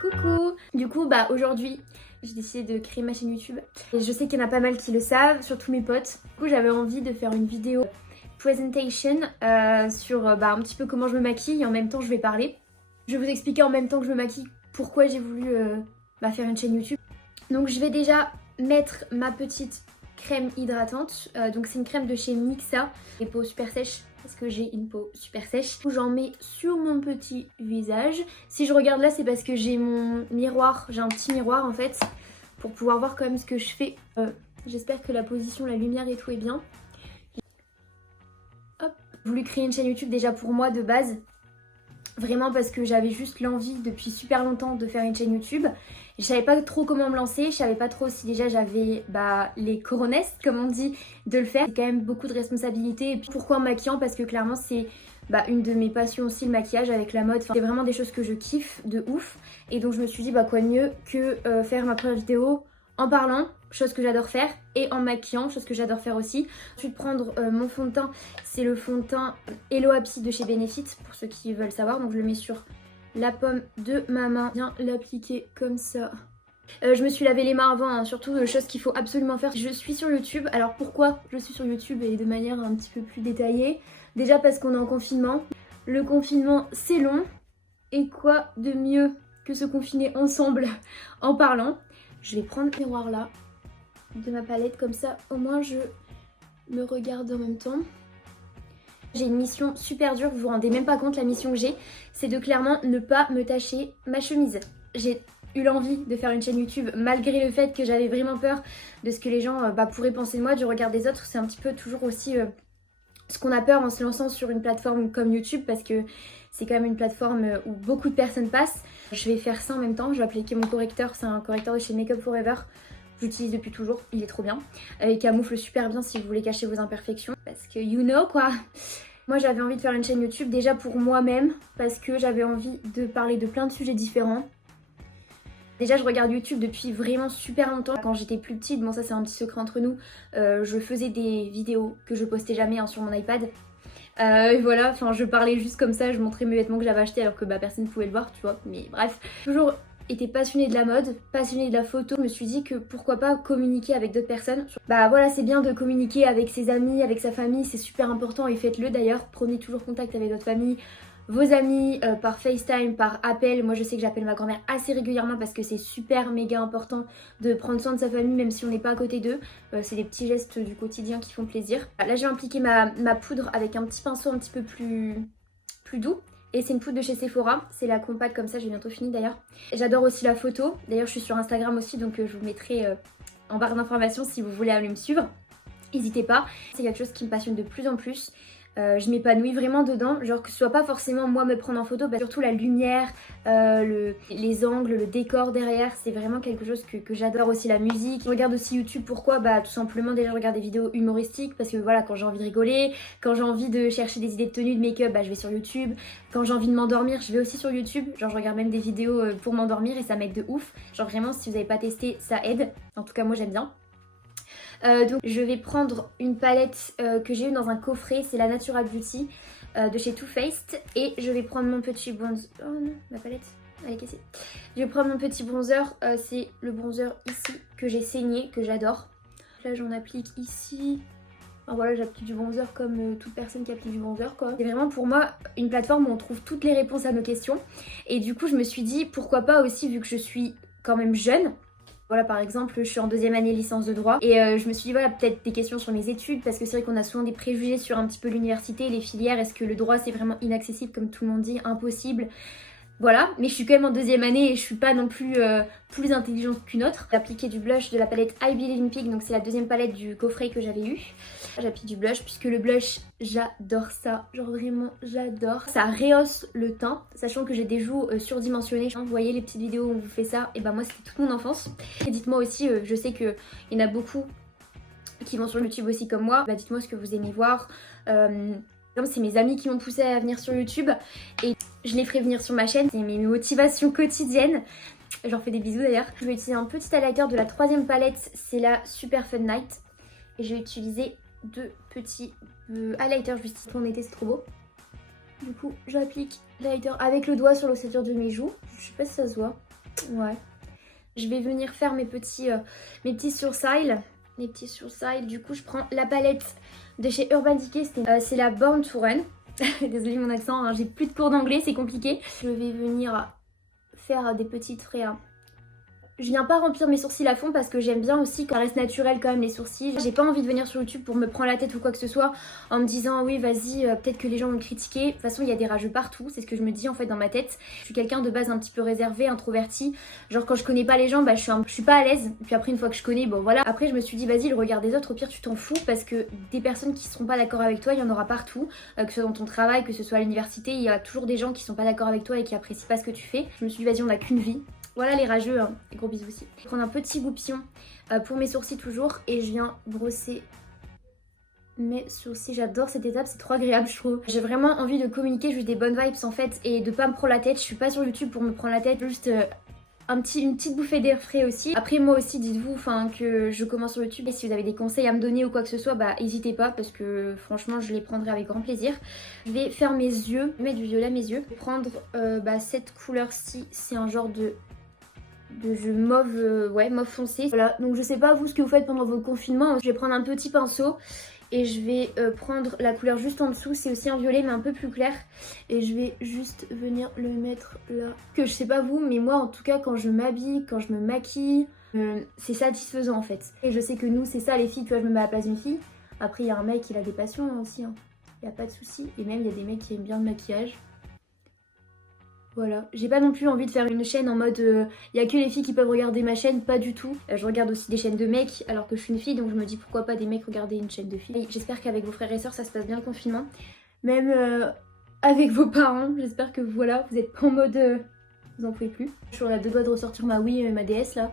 Coucou! Du coup, aujourd'hui, j'ai décidé de créer ma chaîne YouTube. Et je sais qu'il y en a pas mal qui le savent, surtout mes potes. Du coup, j'avais envie de faire une vidéo presentation sur un petit peu comment je me maquille et en même temps, je vais parler. Je vais vous expliquer en même temps que je me maquille pourquoi j'ai voulu faire une chaîne YouTube. Donc, je vais déjà mettre ma petite crème hydratante. Donc, c'est une crème de chez Mixa, les peaux super sèches. Parce que j'ai une peau super sèche. J'en mets sur mon petit visage. Si je regarde là, c'est parce que j'ai mon miroir. J'ai un petit miroir en fait. Pour pouvoir voir quand même ce que je fais. J'espère que la position, la lumière et tout est bien. Hop. J'ai voulu créer une chaîne YouTube déjà pour moi de base. Vraiment parce que j'avais juste l'envie depuis super longtemps de faire une chaîne YouTube. Je savais pas trop comment me lancer, je savais pas trop si déjà j'avais les coronesses, comme on dit, de le faire. C'est quand même beaucoup de responsabilités. Et puis pourquoi en maquillant? Parce que clairement c'est une de mes passions aussi, le maquillage avec la mode. Enfin, c'est vraiment des choses que je kiffe de ouf. Et donc je me suis dit quoi de mieux que faire ma première vidéo en parlant, chose que j'adore faire, et en maquillant, chose que j'adore faire aussi. Ensuite prendre mon fond de teint, c'est le fond de teint Hello Happy de chez Benefit, pour ceux qui veulent savoir. Donc je le mets sur la paume de ma main, bien l'appliquer comme ça. Je me suis lavé les mains avant, hein, surtout chose qu'il faut absolument faire. Je suis sur YouTube, alors pourquoi je suis sur YouTube et de manière un petit peu plus détaillée? Déjà parce qu'on est en confinement. Le confinement c'est long, et quoi de mieux que se confiner ensemble en parlant? Je vais prendre le miroir là, de ma palette, comme ça au moins je me regarde en même temps. J'ai une mission super dure, vous vous rendez même pas compte la mission que j'ai, c'est de clairement ne pas me tacher ma chemise. J'ai eu l'envie de faire une chaîne YouTube malgré le fait que j'avais vraiment peur de ce que les gens pourraient penser de moi, du regard des autres. C'est un petit peu toujours aussi ce qu'on a peur en se lançant sur une plateforme comme YouTube, parce que c'est quand même une plateforme où beaucoup de personnes passent. Je vais faire ça en même temps, je vais appliquer mon correcteur, c'est un correcteur de chez Makeup Forever. J'utilise depuis toujours, il est trop bien. Il camoufle super bien si vous voulez cacher vos imperfections. Parce que you know quoi. Moi j'avais envie de faire une chaîne YouTube déjà pour moi-même. Parce que j'avais envie de parler de plein de sujets différents. Déjà je regarde YouTube depuis vraiment super longtemps. Quand j'étais plus petite, bon ça c'est un petit secret entre nous, je faisais des vidéos que je postais jamais sur mon iPad. Et voilà, enfin je parlais juste comme ça, je montrais mes vêtements que j'avais achetés alors que personne ne pouvait le voir, tu vois. Mais bref, toujours été passionnée de la mode, passionnée de la photo. Je me suis dit que pourquoi pas communiquer avec d'autres personnes. Voilà, c'est bien de communiquer avec ses amis, avec sa famille, c'est super important et faites-le d'ailleurs. Prenez toujours contact avec votre famille, vos amis, par FaceTime, par appel. Moi je sais que j'appelle ma grand-mère assez régulièrement parce que c'est super méga important de prendre soin de sa famille même si on n'est pas à côté d'eux. C'est des petits gestes du quotidien qui font plaisir. Là j'ai impliqué ma poudre avec un petit pinceau un petit peu plus doux. Et c'est une poudre de chez Sephora, c'est la compacte comme ça, j'ai bientôt fini d'ailleurs. J'adore aussi la photo, d'ailleurs je suis sur Instagram aussi, donc je vous mettrai en barre d'informations si vous voulez aller me suivre. N'hésitez pas, c'est quelque chose qui me passionne de plus en plus. Je m'épanouis vraiment dedans, genre que ce soit pas forcément moi me prendre en photo, surtout la lumière, les angles, le décor derrière, c'est vraiment quelque chose que j'adore. Aussi la musique. Je regarde aussi YouTube, pourquoi? Tout simplement déjà je regarde des vidéos humoristiques parce que voilà, quand j'ai envie de rigoler, quand j'ai envie de chercher des idées de tenue, de make-up, je vais sur YouTube. Quand j'ai envie de m'endormir, je vais aussi sur YouTube, genre je regarde même des vidéos pour m'endormir et ça m'aide de ouf. Genre vraiment si vous n'avez pas testé, ça aide, en tout cas moi j'aime bien. Donc je vais prendre une palette que j'ai eue dans un coffret, c'est la Natural Beauty de chez Too Faced. Et je vais prendre mon petit bronzer. Oh non, ma palette, elle est cassée. Je vais prendre mon petit bronzer, c'est le bronzer ici que j'ai saigné, que j'adore. Là j'en applique ici. Enfin, voilà, j'applique du bronzer comme toute personne qui applique du bronzer quoi. C'est vraiment pour moi une plateforme où on trouve toutes les réponses à nos questions. Et du coup je me suis dit pourquoi pas aussi, vu que je suis quand même jeune. Voilà, par exemple, je suis en deuxième année licence de droit et je me suis dit voilà, peut-être des questions sur mes études, parce que c'est vrai qu'on a souvent des préjugés sur un petit peu l'université, les filières. Est-ce que le droit c'est vraiment inaccessible comme tout le monde dit, impossible? Voilà, mais je suis quand même en deuxième année et je suis pas non plus plus intelligente qu'une autre. J'ai appliqué du blush de la palette I Believe in Pink, donc c'est la deuxième palette du coffret que j'avais eu. J'applique du blush puisque le blush, j'adore ça, genre vraiment j'adore. Ça rehausse le teint, sachant que j'ai des joues surdimensionnées. Vous voyez les petites vidéos où on vous fait ça, et moi c'était toute mon enfance. Et dites-moi aussi, je sais qu'il y en a beaucoup qui vont sur YouTube aussi comme moi. Dites-moi ce que vous aimez voir. C'est mes amis qui m'ont poussé à venir sur YouTube et je les ferai venir sur ma chaîne. C'est mes motivations quotidiennes. Je leur fais des bisous d'ailleurs. Je vais utiliser un petit highlighter de la troisième palette, c'est la Super Fun Night. Et je vais utiliser deux petits highlighters juste pour l'été, c'est trop beau. Du coup, j'applique l'highlighter avec le doigt sur l'ossature de mes joues. Je sais pas si ça se voit. Ouais. Je vais venir faire mes petits sourcils. Mes petits sourcils. Du coup, je prends la palette de chez Urban Decay. C'est la Born to Run. Désolée mon accent, hein, j'ai plus de cours d'anglais, c'est compliqué. Je vais venir faire des petites traits. Je viens pas remplir mes sourcils à fond parce que j'aime bien aussi quand ça reste naturel quand même les sourcils. J'ai pas envie de venir sur YouTube pour me prendre la tête ou quoi que ce soit en me disant oui vas-y peut-être que les gens vont me critiquer. De toute façon il y a des rageux partout, c'est ce que je me dis en fait dans ma tête. Je suis quelqu'un de base un petit peu réservé, introverti. Genre quand je connais pas les gens bah je suis pas à l'aise. Puis après une fois que je connais bon voilà. Après je me suis dit vas-y le regard des autres au pire tu t'en fous parce que des personnes qui seront pas d'accord avec toi il y en aura partout. Que ce soit dans ton travail, que ce soit à l'université, il y a toujours des gens qui sont pas d'accord avec toi et qui apprécient pas ce que tu fais. Je me suis dit vas-y on a qu'une vie. Voilà les rageux, hein. Gros bisous aussi. Je vais prendre un petit goupillon pour mes sourcils toujours et je viens brosser mes sourcils. J'adore cette étape, c'est trop agréable je trouve. J'ai vraiment envie de communiquer juste des bonnes vibes en fait et de pas me prendre la tête. Je suis pas sur YouTube pour me prendre la tête, juste une petite bouffée d'air frais aussi. Après moi aussi dites-vous que je commence sur YouTube et si vous avez des conseils à me donner ou quoi que ce soit bah n'hésitez pas parce que franchement je les prendrai avec grand plaisir. Je vais faire mes yeux, mettre du violet à mes yeux. Je vais prendre cette couleur-ci, c'est un genre de jeu mauve, mauve foncé. Voilà, donc je sais pas vous ce que vous faites pendant vos confinements. Je vais prendre un petit pinceau et je vais prendre la couleur juste en dessous. C'est aussi un violet mais un peu plus clair. Et je vais juste venir le mettre là. Que je sais pas vous, mais moi en tout cas quand je m'habille, quand je me maquille, c'est satisfaisant en fait. Et je sais que nous c'est ça les filles, tu vois, je me mets à la place d'une fille. Après il y a un mec qui a des passions hein, aussi, hein. Il n'y a pas de souci. Et même il y a des mecs qui aiment bien le maquillage. Voilà, j'ai pas non plus envie de faire une chaîne en mode y a que les filles qui peuvent regarder ma chaîne, pas du tout. Je regarde aussi des chaînes de mecs alors que je suis une fille donc je me dis pourquoi pas des mecs regarder une chaîne de filles. J'espère qu'avec vos frères et sœurs ça se passe bien le confinement. Même avec vos parents, j'espère que voilà, vous êtes pas en mode vous en pouvez plus. Je suis à deux doigts de ressortir ma Wii, ma DS là.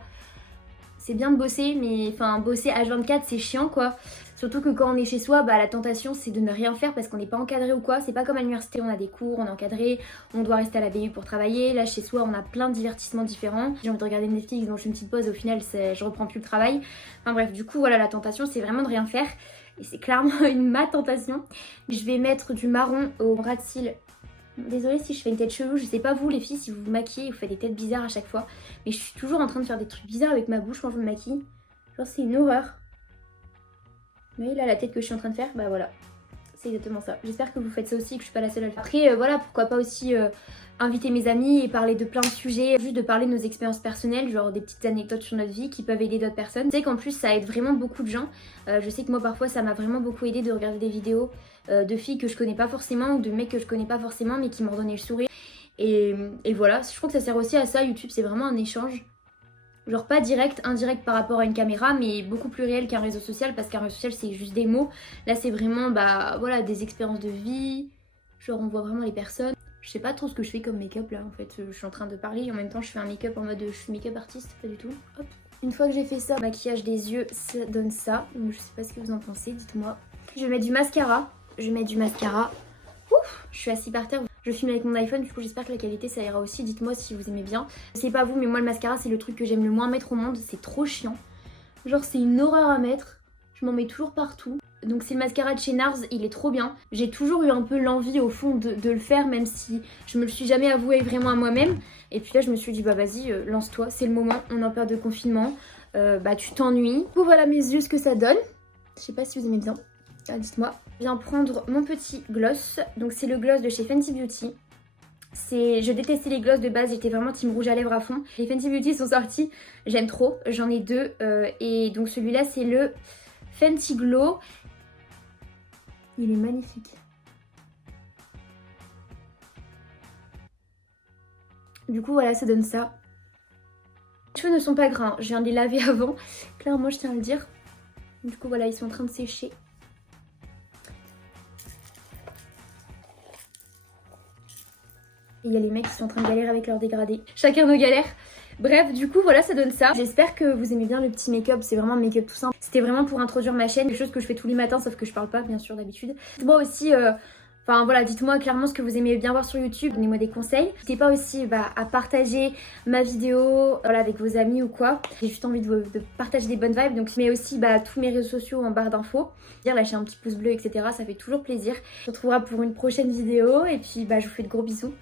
C'est bien de bosser mais enfin bosser H24 c'est chiant quoi. Surtout que quand on est chez soi, bah, la tentation c'est de ne rien faire parce qu'on n'est pas encadré ou quoi. C'est pas comme à l'université, on a des cours, on est encadré, on doit rester à la BU pour travailler. Là chez soi on a plein de divertissements différents. J'ai envie de regarder Netflix donc je fais une petite pause, au final je reprends plus le travail. Enfin bref, du coup voilà, la tentation c'est vraiment de rien faire. Et c'est clairement ma tentation. Je vais mettre du marron au ras de cils. Désolée si je fais une tête chelou, je sais pas vous les filles si vous vous maquillez, vous faites des têtes bizarres à chaque fois. Mais je suis toujours en train de faire des trucs bizarres avec ma bouche quand je me maquille. Genre c'est une horreur. Vous voyez là la tête que je suis en train de faire, bah voilà, c'est exactement ça. J'espère que vous faites ça aussi, que je suis pas la seule à le faire. Après voilà, pourquoi pas aussi inviter mes amis et parler de plein de sujets, juste de parler de nos expériences personnelles, genre des petites anecdotes sur notre vie qui peuvent aider d'autres personnes. Je sais qu'en plus ça aide vraiment beaucoup de gens. Je sais que moi parfois ça m'a vraiment beaucoup aidé de regarder des vidéos de filles que je connais pas forcément ou de mecs que je connais pas forcément mais qui m'ont donné le sourire. Et voilà, je crois que ça sert aussi à ça, YouTube c'est vraiment un échange. Genre pas direct, indirect par rapport à une caméra, mais beaucoup plus réel qu'un réseau social parce qu'un réseau social c'est juste des mots. Là c'est vraiment bah voilà des expériences de vie, genre on voit vraiment les personnes. Je sais pas trop ce que je fais comme make-up là en fait, je suis en train de parler et en même temps je fais un make-up en mode je suis make-up artiste, pas du tout. Hop. Une fois que j'ai fait ça, maquillage des yeux ça donne ça, donc je sais pas ce que vous en pensez, dites-moi. Je vais mettre du mascara, Ouf, je suis assise par terre. Je filme avec mon iPhone, du coup j'espère que la qualité ça ira aussi. Dites-moi si vous aimez bien. Je sais pas vous, mais moi le mascara c'est le truc que j'aime le moins mettre au monde. C'est trop chiant. Genre c'est une horreur à mettre. Je m'en mets toujours partout. Donc c'est le mascara de chez NARS, il est trop bien. J'ai toujours eu un peu l'envie au fond de le faire, même si je me le suis jamais avoué vraiment à moi-même. Et puis là je me suis dit bah vas-y, lance-toi, c'est le moment, on est en période de confinement. Bah tu t'ennuies. Du coup voilà mes yeux ce que ça donne. Je sais pas si vous aimez bien. Ah, dites-moi. Je viens prendre mon petit gloss. Donc c'est le gloss de chez Fenty Beauty. Je détestais les gloss de base, j'étais vraiment team rouge à lèvres à fond. Les Fenty Beauty sont sortis, j'aime trop, j'en ai deux. Et donc celui-là c'est le Fenty Glow. Il est magnifique. Du coup voilà, ça donne ça. Les cheveux ne sont pas gras, je viens de les laver avant. Clairement je tiens à le dire. Du coup voilà, ils sont en train de sécher. Il y a les mecs qui sont en train de galérer avec leur dégradé. Chacun nos galères. Bref, du coup, voilà, ça donne ça. J'espère que vous aimez bien le petit make-up. C'est vraiment un make-up tout simple. C'était vraiment pour introduire ma chaîne. Quelque chose que je fais tous les matins, sauf que je parle pas, bien sûr, d'habitude. Moi aussi... Enfin voilà, dites-moi clairement ce que vous aimez bien voir sur YouTube, donnez-moi des conseils. N'hésitez pas aussi à partager ma vidéo voilà, avec vos amis ou quoi. J'ai juste envie de partager des bonnes vibes, donc je mets aussi tous mes réseaux sociaux en barre d'infos. Lâchez un petit pouce bleu, etc. Ça fait toujours plaisir. On se retrouvera pour une prochaine vidéo et puis je vous fais de gros bisous.